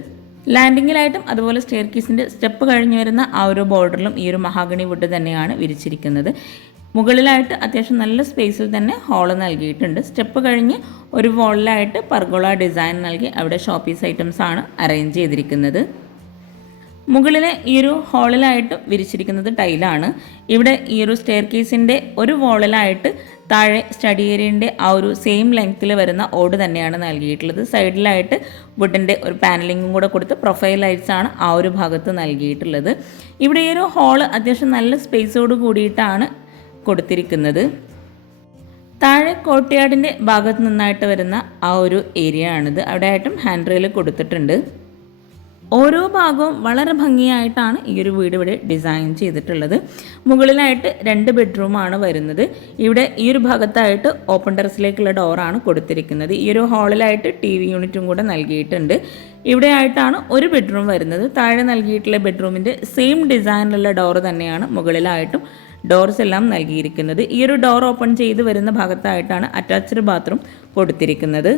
ലാൻഡിങ്ങിലായിട്ടും അതുപോലെ സ്റ്റെയർ കേസിൻ്റെ സ്റ്റെപ്പ് കഴിഞ്ഞ് വരുന്ന ആ ഒരു ബോർഡറിലും ഈ ഒരു മഹാഗണി വുഡ് തന്നെയാണ് വിരിച്ചിരിക്കുന്നത്. മുകളിലായിട്ട് അത്യാവശ്യം നല്ല സ്പേസിൽ തന്നെ ഹോള് നൽകിയിട്ടുണ്ട്. സ്റ്റെപ്പ് കഴിഞ്ഞ് ഒരു വോളിലായിട്ട് പർഗോള ഡിസൈൻ നൽകി അവിടെ ഷോപ്പീസ് ഐറ്റംസ് ആണ് അറേഞ്ച് ചെയ്തിരിക്കുന്നത്. മുകളിലെ ഈ ഒരു ഹോളിലായിട്ട് വിരിച്ചിരിക്കുന്നത് ടൈലാണ്. ഇവിടെ ഈ ഒരു സ്റ്റെയർ കേസിൻ്റെ ഒരു വോളിലായിട്ട് താഴെ സ്റ്റഡി ഏരിയൻ്റെ ആ ഒരു സെയിം ലെങ്ത്തിൽ വരുന്ന ഓട് തന്നെയാണ് നൽകിയിട്ടുള്ളത്. സൈഡിലായിട്ട് വുഡിൻ്റെ ഒരു പാനലിങ്ങും കൂടെ കൊടുത്ത് പ്രൊഫൈൽ ലൈറ്റ്സ് ആണ് ആ ഒരു ഭാഗത്ത് നൽകിയിട്ടുള്ളത്. ഇവിടെ ഈ ഒരു ഹോള് അത്യാവശ്യം നല്ല സ്പേസോട് കൂടിയിട്ടാണ് കൊടുത്തിരിക്കുന്നത്. താഴെ കോർട്ട്യാർഡിൻ്റെ ഭാഗത്ത് നിന്നായിട്ട് വരുന്ന ആ ഒരു ഏരിയ ആണിത്. അവിടെ ആയിട്ടും ഹാൻഡ് റെയിൽ കൊടുത്തിട്ടുണ്ട്. ഓരോ ഭാഗവും വളരെ ഭംഗിയായിട്ടാണ് ഈ ഒരു വീട് ഇവിടെ ഡിസൈൻ ചെയ്തിട്ടുള്ളത്. മുകളിലായിട്ട് 2 ബെഡ്റൂമാണ് വരുന്നത്. ഇവിടെ ഈ ഒരു ഭാഗത്തായിട്ട് ഓപ്പൺ ടെറസിലേക്കുള്ള ഡോറാണ് കൊടുത്തിരിക്കുന്നത്. ഈ ഒരു ഹാളിലായിട്ട് TV യൂണിറ്റും കൂടെ നൽകിയിട്ടുണ്ട്. ഇവിടെ ആയിട്ടാണ് ഒരു ബെഡ്റൂം വരുന്നത്. താഴെ നൽകിയിട്ടുള്ള ബെഡ്റൂമിൻ്റെ സെയിം ഡിസൈനിലുള്ള ഡോറ് തന്നെയാണ് മുകളിലായിട്ടും ഡോർസ് എല്ലാം നൽകിയിരിക്കുന്നത്. ഈ ഒരു ഡോർ ഓപ്പൺ ചെയ്ത് വരുന്ന ഭാഗത്തായിട്ടാണ് അറ്റാച്ച്ഡ് ബാത്റൂം കൊടുത്തിരിക്കുന്നത്.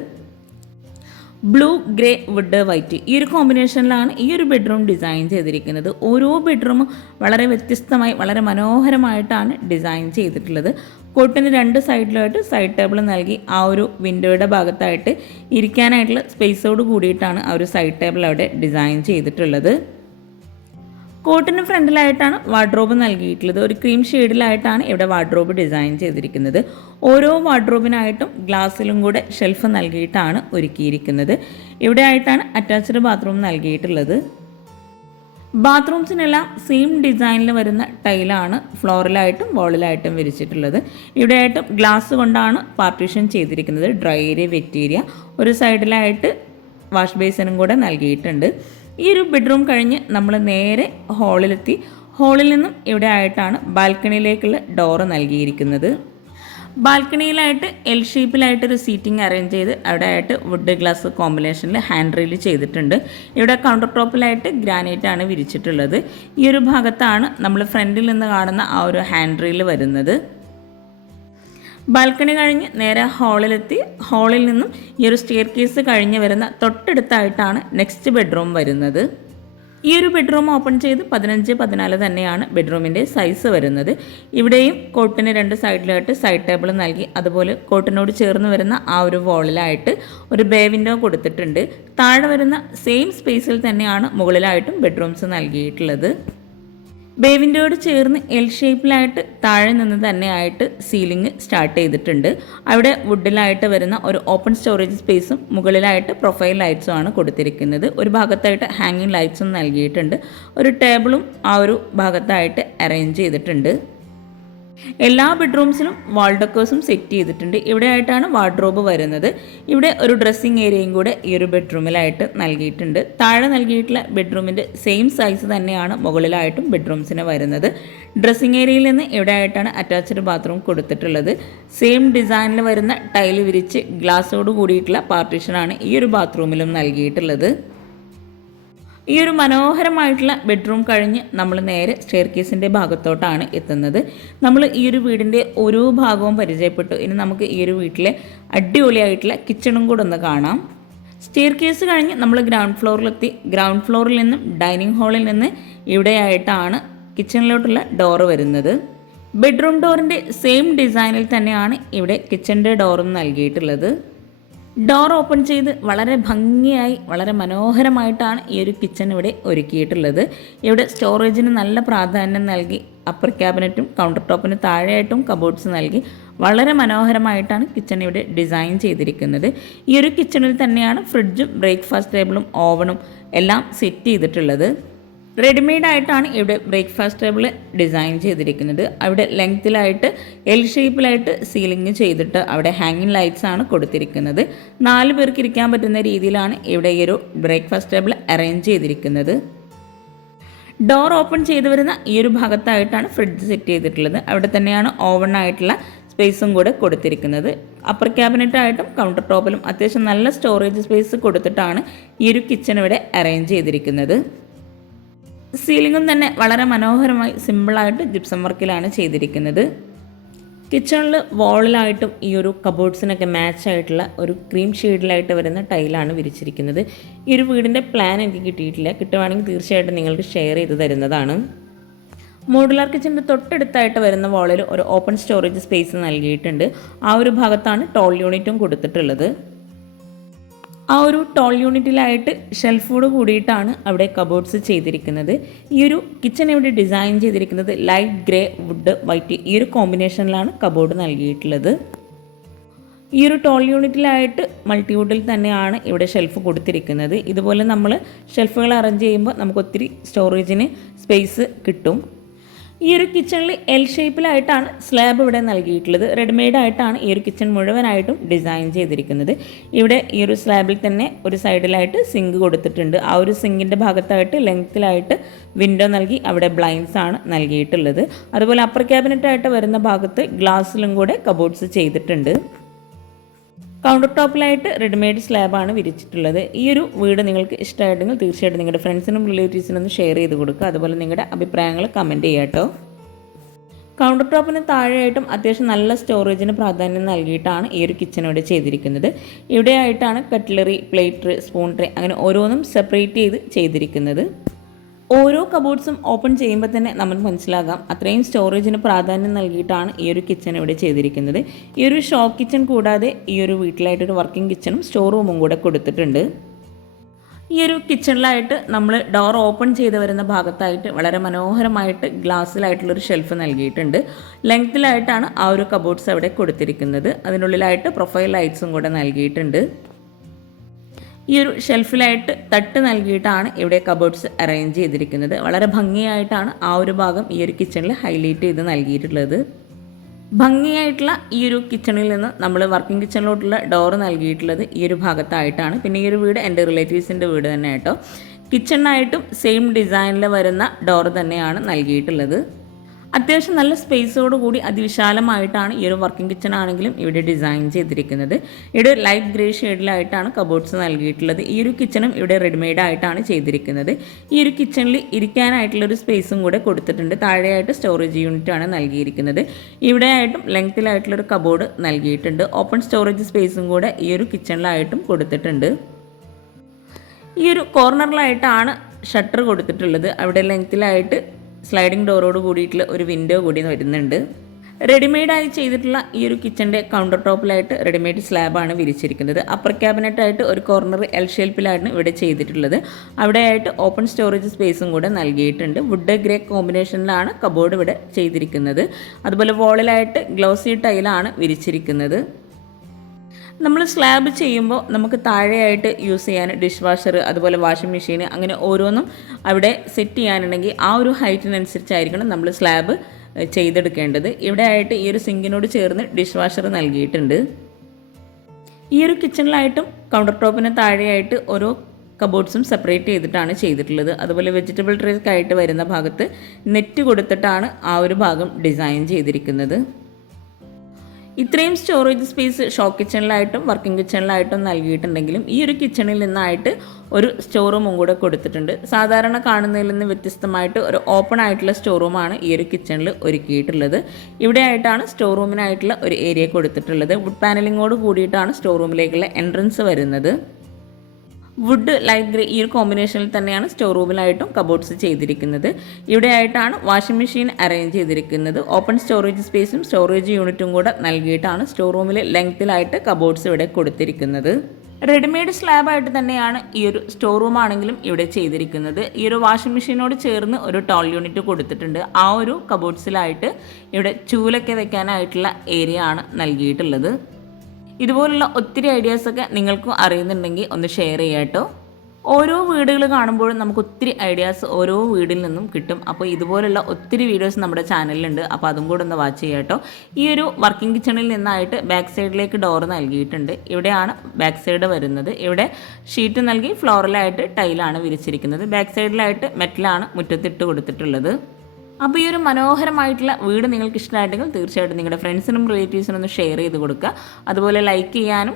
ബ്ലൂ, ഗ്രേ, വുഡ്, വൈറ്റ് ഈ ഒരു കോമ്പിനേഷനിലാണ് ഈ ഒരു ബെഡ്റൂം ഡിസൈൻ ചെയ്തിരിക്കുന്നത്. ഓരോ ബെഡ്റൂമും വളരെ വ്യത്യസ്തമായി വളരെ മനോഹരമായിട്ടാണ് ഡിസൈൻ ചെയ്തിട്ടുള്ളത്. കോട്ടിന് 2 സൈഡിലായിട്ട് സൈഡ് ടേബിൾ നൽകി ആ ഒരു വിൻഡോയുടെ ഭാഗത്തായിട്ട് ഇരിക്കാനായിട്ടുള്ള സ്പേസോട് കൂടിയിട്ടാണ് ആ ഒരു സൈഡ് ടേബിൾ അവിടെ ഡിസൈൻ ചെയ്തിട്ടുള്ളത്. കോട്ടിന് ഫ്രണ്ടിലായിട്ടാണ് വാർഡ്രോബ് നൽകിയിട്ടുള്ളത്. ഒരു ക്രീം ഷെയ്ഡിലായിട്ടാണ് ഇവിടെ വാർഡ്രോബ് ഡിസൈൻ ചെയ്തിരിക്കുന്നത്. ഓരോ വാർഡ്രോബിനായിട്ടും ഗ്ലാസ്സിലും കൂടെ ഷെൽഫ് നൽകിയിട്ടാണ് ഒരുക്കിയിരിക്കുന്നത്. ഇവിടെ ആയിട്ടാണ് അറ്റാച്ച്ഡ് ബാത്റൂം നൽകിയിട്ടുള്ളത്. ബാത്റൂംസിനെല്ലാം സെയിം ഡിസൈനിൽ വരുന്ന ടൈലാണ് ഫ്ലോറിലായിട്ടും വോളിലായിട്ടും വിരിച്ചിട്ടുള്ളത്. ഇവിടെയായിട്ടും ഗ്ലാസ് കൊണ്ടാണ് പാർട്ടീഷൻ ചെയ്തിരിക്കുന്നത്. Dry area, wet area. ഒരു സൈഡിലായിട്ട് വാഷ് ബേസിനും കൂടെ നൽകിയിട്ടുണ്ട്. ഈ ഒരു ബെഡ്റൂം കഴിഞ്ഞ് നമ്മൾ നേരെ ഹാളിലെത്തി. ഹാളിൽ നിന്നും ഇവിടെ ആയിട്ടാണ് ബാൽക്കണിയിലേക്കുള്ള ഡോറ് നൽകിയിരിക്കുന്നത്. ബാൽക്കണിയിലായിട്ട് എൽ ഷേപ്പിലായിട്ടൊരു സീറ്റിംഗ് അറേഞ്ച് ചെയ്ത് അവിടെ ആയിട്ട് വുഡ് ഗ്ലാസ് കോമ്പിനേഷനിൽ ഹാൻഡ് റെയിൽ ചെയ്തിട്ടുണ്ട്. ഇവിടെ കൗണ്ടർ ടോപ്പിലായിട്ട് ഗ്രാനൈറ്റ് ആണ് വിരിച്ചിട്ടുള്ളത്. ഈ ഒരു ഭാഗത്താണ് നമ്മൾ ഫ്രണ്ടിൽ നിന്ന് കാണുന്ന ആ ഒരു ഹാൻഡ് റെയിൽ വരുന്നത്. ബാൽക്കണി കഴിഞ്ഞ് നേരെ ഹാളിലെത്തി. ഹാളിൽ നിന്നും ഈ ഒരു സ്റ്റെയർ കേസ് കഴിഞ്ഞ് വരുന്ന തൊട്ടടുത്തായിട്ടാണ് നെക്സ്റ്റ് ബെഡ്റൂം വരുന്നത്. ഈ ഒരു ബെഡ്റൂം ഓപ്പൺ ചെയ്ത് 15-14 തന്നെയാണ് ബെഡ്റൂമിൻ്റെ സൈസ് വരുന്നത്. ഇവിടെയും കോട്ടിന് 2 സൈഡിലായിട്ട് സൈഡ് ടേബിൾ നൽകി. അതുപോലെ കോട്ടിനോട് ചേർന്ന് വരുന്ന ആ ഒരു വോളിലായിട്ട് ഒരു ബേ വിൻഡോ കൊടുത്തിട്ടുണ്ട്. താഴെ വരുന്ന സെയിം സ്പേസിൽ തന്നെയാണ് മുകളിലായിട്ടും ബെഡ്റൂംസ് നൽകിയിട്ടുള്ളത്. ബേ വിൻഡോയോട് ചേർന്ന് എൽ ഷേപ്പിലായിട്ട് താഴെ നിന്ന് തന്നെയായിട്ട് സീലിംഗ് സ്റ്റാർട്ട് ചെയ്തിട്ടുണ്ട്. അവിടെ വുഡിലായിട്ട് വരുന്ന ഒരു ഓപ്പൺ സ്റ്റോറേജ് സ്പേസും മുകളിലായിട്ട് പ്രൊഫൈൽ ലൈറ്റ്സും ആണ് കൊടുത്തിരിക്കുന്നത്. ഒരു ഭാഗത്തായിട്ട് ഹാങ്ങിങ് ലൈറ്റ്സും നൽകിയിട്ടുണ്ട്. ഒരു ടേബിളും ആ ഒരു ഭാഗത്തായിട്ട് അറേഞ്ച് ചെയ്തിട്ടുണ്ട്. എല്ലാ ബെഡ്റൂംസിലും വാൾ ഡെക്കേഴ്സും സെറ്റ് ചെയ്തിട്ടുണ്ട്. ഇവിടെ ആയിട്ടാണ് വാർഡ്രോബ് വരുന്നത്. ഇവിടെ ഒരു ഡ്രസ്സിങ് ഏരിയയും കൂടെ ഈ ഒരു ബെഡ്റൂമിലായിട്ട് നൽകിയിട്ടുണ്ട്. താഴെ നൽകിയിട്ടുള്ള ബെഡ്റൂമിൻ്റെ സെയിം സൈസ് തന്നെയാണ് മുകളിലായിട്ടും ബെഡ്റൂംസിന് വരുന്നത്. ഡ്രസ്സിങ് ഏരിയയിൽ നിന്ന് ഇവിടെ ആയിട്ടാണ് അറ്റാച്ച്ഡ് ബാത്റൂം കൊടുത്തിട്ടുള്ളത്. സെയിം ഡിസൈനിൽ വരുന്ന ടൈല് വിരിച്ച് ഗ്ലാസോട് കൂടിയിട്ടുള്ള പാർട്ടീഷനാണ് ഈ ഒരു ബാത്റൂമിലും നൽകിയിട്ടുള്ളത്. ഈ ഒരു മനോഹരമായിട്ടുള്ള ബെഡ്റൂം കഴിഞ്ഞ് നമ്മൾ നേരെ സ്റ്റെയർ കേസിൻ്റെ ഭാഗത്തോട്ടാണ് എത്തുന്നത്. നമ്മൾ ഈ ഒരു വീടിൻ്റെ ഓരോ ഭാഗവും പരിചയപ്പെട്ടു. ഇനി നമുക്ക് ഈ ഒരു വീട്ടിലെ അടിപൊളിയായിട്ടുള്ള കിച്ചണും കൂടെ ഒന്ന് കാണാം. സ്റ്റെയർ കേസ് കഴിഞ്ഞ് നമ്മൾ ഗ്രൗണ്ട് ഫ്ലോറിലെത്തി. ഗ്രൗണ്ട് ഫ്ലോറിൽ നിന്നും ഡൈനിങ് ഹാളിൽ നിന്ന് ഇവിടെയായിട്ടാണ് കിച്ചണിലോട്ടുള്ള ഡോറ് വരുന്നത്. ബെഡ്റൂം ഡോറിൻ്റെ സെയിം ഡിസൈനിൽ തന്നെയാണ് ഇവിടെ കിച്ചണിൻ്റെ ഡോറും നൽകിയിട്ടുള്ളത്. ഡോർ ഓപ്പൺ ചെയ്ത് വളരെ ഭംഗിയായി വളരെ മനോഹരമായിട്ടാണ് ഈ ഒരു കിച്ചൺ ഇവിടെ ഒരുക്കിയിട്ടുള്ളത്. ഇവിടെ സ്റ്റോറേജിന് നല്ല പ്രാധാന്യം നൽകി അപ്പർ ക്യാബിനറ്റും കൗണ്ടർ ടോപ്പിന് താഴെയായിട്ടും കബോർഡ്സ് നൽകി വളരെ മനോഹരമായിട്ടാണ് കിച്ചൺ ഇവിടെ ഡിസൈൻ ചെയ്തിരിക്കുന്നത്. ഈ ഒരു കിച്ചണിൽ തന്നെയാണ് ഫ്രിഡ്ജും ബ്രേക്ക്ഫാസ്റ്റ് ടേബിളും ഓവനും എല്ലാം സെറ്റ് ചെയ്തിട്ടുള്ളത്. റെഡിമെയ്ഡ് ആയിട്ടാണ് ഇവിടെ ബ്രേക്ക്ഫാസ്റ്റ് ടേബിൾ ഡിസൈൻ ചെയ്തിരിക്കുന്നത്. അവിടെ ലെങ്ത്തിലായിട്ട് എൽ ഷേപ്പിലായിട്ട് സീലിംഗ് ചെയ്തിട്ട് അവിടെ ഹാങ്ങിങ് ലൈറ്റ്സ് ആണ് കൊടുത്തിരിക്കുന്നത്. 4 പേർക്ക് ഇരിക്കാൻ പറ്റുന്ന രീതിയിലാണ് ഇവിടെ ഈ ഒരു ബ്രേക്ക്ഫാസ്റ്റ് ടേബിൾ അറേഞ്ച് ചെയ്തിരിക്കുന്നത്. ഡോർ ഓപ്പൺ ചെയ്ത് വരുന്ന ഈ ഒരു ഭാഗത്തായിട്ടാണ് ഫ്രിഡ്ജ് സെറ്റ് ചെയ്തിട്ടുള്ളത്. അവിടെ തന്നെയാണ് ഓവൺ ആയിട്ടുള്ള സ്പേസും കൂടെ കൊടുത്തിരിക്കുന്നത്. അപ്പർ ക്യാബിനറ്റായിട്ടും കൗണ്ടർ ടോപ്പിലും അത്യാവശ്യം നല്ല സ്റ്റോറേജ് സ്പേസ് കൊടുത്തിട്ടാണ് ഈ ഒരു കിച്ചൺ ഇവിടെ അറേഞ്ച് ചെയ്തിരിക്കുന്നത്. സീലിംഗും തന്നെ വളരെ മനോഹരമായി സിമ്പിളായിട്ട് ജിപ്സം വർക്കിലാണ് ചെയ്തിരിക്കുന്നത്. കിച്ചണിൽ വാളിലായിട്ടും ഈ ഒരു കബോർഡ്സിനൊക്കെ മാച്ച് ആയിട്ടുള്ള ഒരു ക്രീം ഷെയ്ഡിലായിട്ട് വരുന്ന ടൈലാണ് വിരിച്ചിരിക്കുന്നത്. ഈ ഒരു വീടിൻ്റെ പ്ലാൻ എനിക്ക് കിട്ടിയിട്ടില്ല. കിട്ടുവാണെങ്കിൽ തീർച്ചയായിട്ടും നിങ്ങൾക്ക് ഷെയർ ചെയ്ത് തരുന്നതാണ്. മോഡുലാർ കിച്ചൻ്റെ തൊട്ടടുത്തായിട്ട് വരുന്ന വാളിൽ ഒരു ഓപ്പൺ സ്റ്റോറേജ് സ്പേസ് നൽകിയിട്ടുണ്ട്. ആ ഒരു ഭാഗത്താണ് ടോൾ യൂണിറ്റും കൊടുത്തിട്ടുള്ളത്. ആ ഒരു ടോൾ യൂണിറ്റിലായിട്ട് ഷെൽഫോട് കൂടിയിട്ടാണ് അവിടെ കബോർഡ്സ് ചെയ്തിരിക്കുന്നത്. ഈ ഒരു കിച്ചൺ ഇവിടെ ഡിസൈൻ ചെയ്തിരിക്കുന്നത് ലൈറ്റ് ഗ്രേ വുഡ് വൈറ്റ് ഈ ഒരു കോമ്പിനേഷനിലാണ് കബോർഡ് നൽകിയിട്ടുള്ളത്. ഈ ഒരു ടോൾ യൂണിറ്റിലായിട്ട് മൾട്ടിവുഡിൽ തന്നെയാണ് ഇവിടെ ഷെൽഫ് കൊടുത്തിരിക്കുന്നത്. ഇതുപോലെ നമ്മൾ ഷെൽഫുകൾ അറേഞ്ച് ചെയ്യുമ്പോൾ നമുക്ക് ഒത്തിരി സ്റ്റോറേജിന് സ്പേസ് കിട്ടും. ഈ ഒരു കിച്ചണിൽ എൽ ഷേപ്പിലായിട്ടാണ് സ്ലാബ് ഇവിടെ നൽകിയിട്ടുള്ളത്. റെഡിമെയ്ഡ് ആയിട്ടാണ് ഈ ഒരു കിച്ചൺ മുഴുവനായിട്ടും ഡിസൈൻ ചെയ്തിരിക്കുന്നത്. ഇവിടെ ഈ ഒരു സ്ലാബിൽ തന്നെ ഒരു സൈഡിലായിട്ട് സിങ്ക് കൊടുത്തിട്ടുണ്ട്. ആ ഒരു സിങ്കിൻ്റെ ഭാഗത്തായിട്ട് ലെങ്ത്തിലായിട്ട് വിൻഡോ നൽകി അവിടെ ബ്ലൈൻഡ്സ് ആണ് നൽകിയിട്ടുള്ളത്. അതുപോലെ അപ്പർ ക്യാബിനറ്റായിട്ട് വരുന്ന ഭാഗത്ത് ഗ്ലാസ്സിലും കൂടെ കബോർഡ്സ് ചെയ്തിട്ടുണ്ട്. കൗണ്ടർ ടോപ്പിലായിട്ട് റെഡിമെയ്ഡ് സ്ലാബാണ് വിരിച്ചിട്ടുള്ളത്. ഈ ഒരു വീട് നിങ്ങൾക്ക് ഇഷ്ടമായിട്ടെങ്കിൽ തീർച്ചയായിട്ടും നിങ്ങളുടെ ഫ്രണ്ട്സിനും റിലേറ്റീവ്സിനും ഒന്ന് ഷെയർ ചെയ്ത് കൊടുക്കുക. അതുപോലെ നിങ്ങളുടെ അഭിപ്രായങ്ങൾ കമൻറ്റ് ചെയ്യുക കേട്ടോ. കൗണ്ടർ ടോപ്പിന് താഴെയായിട്ടും അത്യാവശ്യം നല്ല സ്റ്റോറേജിന് പ്രാധാന്യം നൽകിയിട്ടാണ് ഈ ഒരു കിച്ചൺ ഇവിടെ ചെയ്തിരിക്കുന്നത്. ഇവിടെയായിട്ടാണ് കട്ട്ലറി, പ്ലേറ്റ്, സ്പൂൺ ട്രേ അങ്ങനെ ഓരോന്നും സെപ്പറേറ്റ് ചെയ്തിരിക്കുന്നത്. ഓരോ കബോർഡ്സും ഓപ്പൺ ചെയ്യുമ്പോൾ തന്നെ നമുക്ക് മനസ്സിലാകാം അത്രയും സ്റ്റോറേജിന് പ്രാധാന്യം നൽകിയിട്ടാണ് ഈ ഒരു കിച്ചൺ ഇവിടെ ചെയ്തിരിക്കുന്നത്. ഈ ഒരു ഷോ കിച്ചൺ കൂടാതെ ഈ ഒരു വീട്ടിലായിട്ടൊരു വർക്കിംഗ് കിച്ചണും സ്റ്റോർ റൂമും കൂടെ കൊടുത്തിട്ടുണ്ട്. ഈ ഒരു കിച്ചണിലായിട്ട് നമ്മൾ ഡോർ ഓപ്പൺ ചെയ്ത് വരുന്ന ഭാഗത്തായിട്ട് വളരെ മനോഹരമായിട്ട് ഗ്ലാസ്സിലായിട്ടുള്ളൊരു ഷെൽഫ് നൽകിയിട്ടുണ്ട്. ലെങ്ത്തിലായിട്ടാണ് ആ ഒരു കബോർഡ്സ് അവിടെ കൊടുത്തിരിക്കുന്നത്. അതിനുള്ളിലായിട്ട് പ്രൊഫൈൽ ലൈറ്റ്സും കൂടെ നൽകിയിട്ടുണ്ട്. ഈ ഒരു ഷെൽഫിലായിട്ട് തട്ട് നൽകിയിട്ടാണ് ഇവിടെ കബോർഡ്സ് അറേഞ്ച് ചെയ്തിരിക്കുന്നത്. വളരെ ഭംഗിയായിട്ടാണ് ആ ഒരു ഭാഗം ഈ ഒരു കിച്ചണിൽ ഹൈലൈറ്റ് ചെയ്ത് നൽകിയിട്ടുള്ളത്. ഭംഗിയായിട്ടുള്ള ഈ ഒരു കിച്ചണിൽ നിന്ന് നമ്മൾ വർക്കിംഗ് കിച്ചണിലോട്ടുള്ള ഡോറ് നൽകിയിട്ടുള്ളത് ഈ ഒരു ഭാഗത്തായിട്ടാണ്. പിന്നെ ഈ ഒരു വീട് എൻ്റെ റിലേറ്റീവ്സിൻ്റെ വീട് തന്നെ കേട്ടോ. കിച്ചണിനായിട്ടും സെയിം ഡിസൈനിൽ വരുന്ന ഡോറ് തന്നെയാണ് നൽകിയിട്ടുള്ളത്. അത്യാവശ്യം നല്ല സ്പേസോട് കൂടി അതിവിശാലമായിട്ടാണ് ഈ ഒരു വർക്കിംഗ് കിച്ചൺ ആണെങ്കിലും ഇവിടെ ഡിസൈൻ ചെയ്തിരിക്കുന്നത്. ഇവിടെ ലൈറ്റ് ഗ്രേ ഷെയ്ഡിലായിട്ടാണ് കബോർഡ്സ് നൽകിയിട്ടുള്ളത്. ഈ ഒരു കിച്ചണും ഇവിടെ റെഡിമെയ്ഡ് ആയിട്ടാണ് ചെയ്തിരിക്കുന്നത്. ഈ ഒരു കിച്ചണിൽ ഇരിക്കാനായിട്ടുള്ളൊരു സ്പേസും കൂടെ കൊടുത്തിട്ടുണ്ട്. താഴെയായിട്ട് സ്റ്റോറേജ് യൂണിറ്റാണ് നൽകിയിരിക്കുന്നത്. ഇവിടെയായിട്ടും ലെങ്ത്തിലായിട്ടുള്ളൊരു കബോർഡ് നൽകിയിട്ടുണ്ട്. ഓപ്പൺ സ്റ്റോറേജ് സ്പേസും കൂടെ ഈ ഒരു കിച്ചണിലായിട്ടും കൊടുത്തിട്ടുണ്ട്. ഈ ഒരു കോർണറിലായിട്ടാണ് ഷട്ടർ കൊടുത്തിട്ടുള്ളത്. അവിടെ ലെങ്ത്തിലായിട്ട് സ്ലൈഡിംഗ് ഡോറോട് കൂടിയിട്ടുള്ള ഒരു വിൻഡോ കൂടി വരുന്നുണ്ട്. റെഡിമെയ്ഡായി ചെയ്തിട്ടുള്ള ഈ ഒരു കിച്ചൻ്റെ കൗണ്ടർ ടോപ്പിലായിട്ട് റെഡിമെയ്ഡ് സ്ലാബാണ് വിരിച്ചിരിക്കുന്നത്. അപ്പർ ക്യാബിനറ്റായിട്ട് ഒരു കോർണർ എൽ ഷേപ്പിലാണ് ഇവിടെ ചെയ്തിട്ടുള്ളത്. അവിടെയായിട്ട് ഓപ്പൺ സ്റ്റോറേജ് സ്പേസും കൂടെ നൽകിയിട്ടുണ്ട്. വുഡ് ഗ്രേ കോമ്പിനേഷനിലാണ് കബോർഡ് ഇവിടെ ചെയ്തിരിക്കുന്നത്. അതുപോലെ വോളിലായിട്ട് ഗ്ലോസി ടൈലാണ് വിരിച്ചിരിക്കുന്നത്. നമ്മൾ സ്ലാബ് ചെയ്യുമ്പോൾ നമുക്ക് താഴെയായിട്ട് യൂസ് ചെയ്യാൻ ഡിഷ് വാഷർ, അതുപോലെ വാഷിംഗ് മെഷീൻ അങ്ങനെ ഓരോന്നും അവിടെ സെറ്റ് ചെയ്യാനുണ്ടെങ്കിൽ ആ ഒരു ഹൈറ്റിനനുസരിച്ചായിരിക്കണം നമ്മൾ സ്ലാബ് ചെയ്തെടുക്കേണ്ടത്. ഇവിടെ ആയിട്ട് ഈ ഒരു സിങ്കിനോട് ചേർന്ന് ഡിഷ് വാഷർ നൽകിയിട്ടുണ്ട്. ഈ ഒരു കിച്ചണിലായിട്ടും കൗണ്ടർ ടോപ്പിന് താഴെയായിട്ട് ഓരോ കബോർഡ്സും സെപ്പറേറ്റ് ചെയ്തിട്ടാണ് ചെയ്തിട്ടുള്ളത്. അതുപോലെ വെജിറ്റബിൾ ട്രേക്കായിട്ട് വരുന്ന ഭാഗത്ത് നെറ്റ് കൊടുത്തിട്ടാണ് ആ ഒരു ഭാഗം ഡിസൈൻ ചെയ്തിരിക്കുന്നത്. ഇത്രയും സ്റ്റോറേജ് സ്പേസ് ഷോ കിച്ചണിലായിട്ടും വർക്കിംഗ് കിച്ചണിലായിട്ടും നൽകിയിട്ടുണ്ടെങ്കിലും ഈ ഒരു കിച്ചണിൽ നിന്നായിട്ട് ഒരു സ്റ്റോർ റൂമും കൂടെ കൊടുത്തിട്ടുണ്ട്. സാധാരണ കാണുന്നതിൽ നിന്ന് വ്യത്യസ്തമായിട്ട് ഒരു ഓപ്പൺ ആയിട്ടുള്ള സ്റ്റോർ റൂമാണ് ഈ ഒരു കിച്ചണിൽ ഒരുക്കിയിട്ടുള്ളത്. ഇവിടെ ആയിട്ടാണ് സ്റ്റോർ റൂമിനായിട്ടുള്ള ഒരു ഏരിയ കൊടുത്തിട്ടുള്ളത്. വുഡ് പാനലിങ്ങോട് കൂടിയിട്ടാണ് സ്റ്റോർ റൂമിലേക്കുള്ള എൻട്രൻസ് വരുന്നത്. വുഡ് ലൈറ്റ് ഗ്രേ ഈ ഒരു കോമ്പിനേഷനിൽ തന്നെയാണ് സ്റ്റോർ റൂമിലായിട്ടും കബോർഡ്സ് ചെയ്തിരിക്കുന്നത്. ഇവിടെയായിട്ടാണ് വാഷിംഗ് മെഷീൻ അറേഞ്ച് ചെയ്തിരിക്കുന്നത്. ഓപ്പൺ സ്റ്റോറേജ് സ്പേസും സ്റ്റോറേജ് യൂണിറ്റും കൂടെ നൽകിയിട്ടാണ് സ്റ്റോർ റൂമിൽ ലെങ്ത്തിലായിട്ട് കബോർഡ്സ് ഇവിടെ കൊടുത്തിരിക്കുന്നത്. റെഡിമെയ്ഡ് സ്ലാബായിട്ട് തന്നെയാണ് ഈ ഒരു സ്റ്റോർ റൂം ആണെങ്കിലും ഇവിടെ ചെയ്തിരിക്കുന്നത്. ഈ ഒരു വാഷിംഗ് മെഷീനോട് ചേർന്ന് ഒരു ടോൾ യൂണിറ്റ് കൊടുത്തിട്ടുണ്ട്. ആ ഒരു കബോർഡ്സിലായിട്ട് ഇവിടെ ചൂലൊക്കെ വെക്കാനായിട്ടുള്ള ഏരിയ ആണ് നൽകിയിട്ടുള്ളത്. ഇതുപോലുള്ള ഒത്തിരി ഐഡിയാസൊക്കെ നിങ്ങൾക്കും അറിയുന്നുണ്ടെങ്കിൽ ഒന്ന് ഷെയർ ചെയ്യാം കേട്ടോ. ഓരോ വീടുകൾ കാണുമ്പോഴും നമുക്ക് ഒത്തിരി ഐഡിയാസ് ഓരോ വീടിൽ നിന്നും കിട്ടും. അപ്പോൾ ഇതുപോലുള്ള ഒത്തിരി വീഡിയോസ് നമ്മുടെ ചാനലിലുണ്ട്. അപ്പോൾ അതും കൂടെ ഒന്ന് വാച്ച് ചെയ്യാം കേട്ടോ. ഈ ഒരു വർക്കിംഗ് കിച്ചണിൽ നിന്നായിട്ട് ബാക്ക് സൈഡിലേക്ക് ഡോർ നൽകിയിട്ടുണ്ട്. ഇവിടെയാണ് ബാക്ക് സൈഡ് വരുന്നത്. ഇവിടെ ഷീറ്റ് നൽകി ഫ്ലോറലായിട്ട് ടൈലാണ് വിരിച്ചിരിക്കുന്നത്. ബാക്ക് സൈഡിലായിട്ട് മെറ്റലാണ് മുറ്റത്തിട്ട് കൊടുത്തിട്ടുള്ളത്. അപ്പോൾ ഈ ഒരു മനോഹരമായിട്ടുള്ള വീട് നിങ്ങൾക്ക് ഇഷ്ടമായിട്ടെങ്കിൽ തീർച്ചയായിട്ടും നിങ്ങളുടെ ഫ്രണ്ട്സിനും റിലേറ്റീവ്സിനും ഒന്ന് ഷെയർ ചെയ്ത് കൊടുക്കുക. അതുപോലെ ലൈക്ക് ചെയ്യാനും